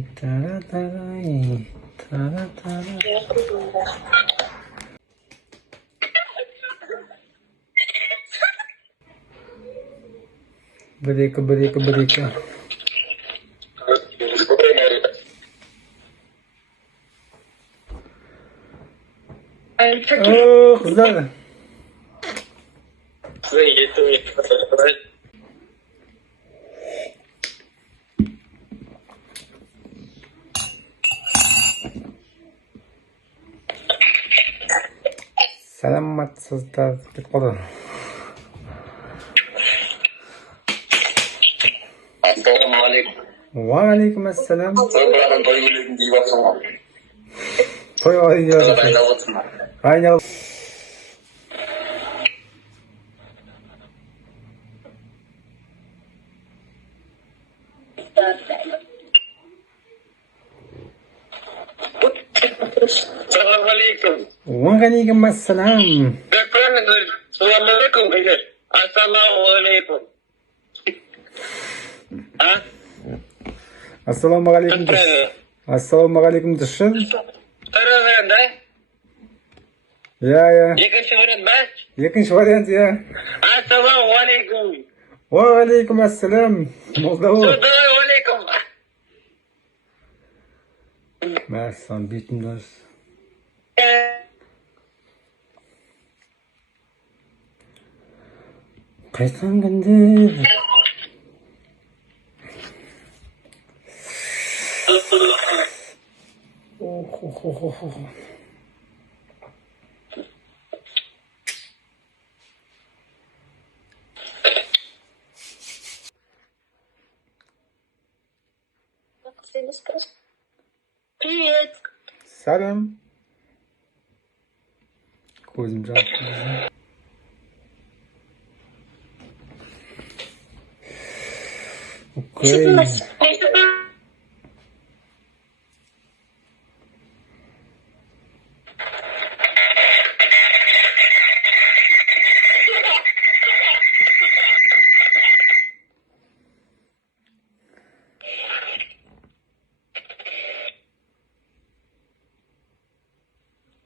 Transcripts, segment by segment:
Tara-taray, tara-taray. Beri ke. Oh, kızlar. Саламатсыздар деп қойды. Assalamualaikum. Уағалейкум ассалам. So'bradan to'y o'ligim deyib o'tsan. To'y oyga. Qaynab o'tsan. Aynen. Assalamualaikum. Уағалейкум ассалам. Assalamualaikum. Assalamualaikum. Ha? Ассаламағалейкум. Ассаламағалейкум дұшын. Qaraganda, Я. ikkinchi variant bas. Екінші вариант, я. Assalomu alaykum. Уағалейкум ассалам. Молдау. Assalomu alaykum. Мәссам, бетім дұрыс. Қайтқан күнде. Ох. Привет. Салам. Көзім жауып. Окей.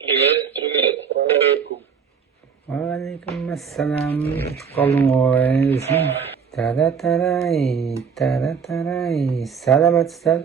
Привет. Assalamualaikum. Уағалейкум ассалам. Қалың ғой. Тара-тарай. Саламатсыздар.